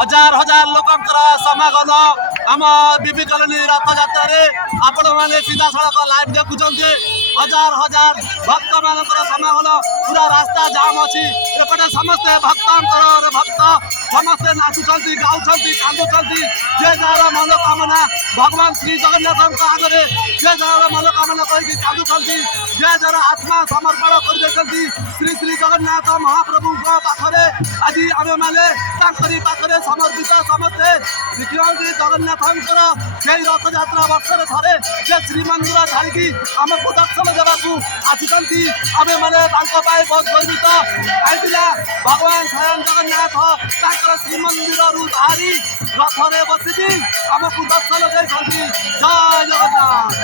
हजार हजार लोकंकर समागम आम बीबी कॉलोनी रथयात्रा आपण मैंने सीधा सड़क लाइव देखुं हजार हजार भक्त मान समागम पूरा रास्ता जाम अच्छी एपटे समस्ते भक्तर भक्त समस्ते नाचुंट गाँव कांदुंट जे जार मनोकामना भगवान श्री जगन्नाथ आगे जे जार मनोकामना कहीकि कांदुंट जे जार आत्मा समर्पण कर श्री श्री जगन्नाथ महाप्रभु पाखे आज आम मैंने पाखे समर्पित समस्ते मुख्यमंत्री जगन्नाथ से रथयात्रा वर्षे थे जे श्रीमंदिर छाड़ी आमको दर्शन देवाक आसी आम मैंने बहुत गर्वित कहीं भगवान स्वयं जगन्नाथ श्रीमंदिर बाहरी रथरे बसिकी आमको दर्शन देते जय जगन्नाथ।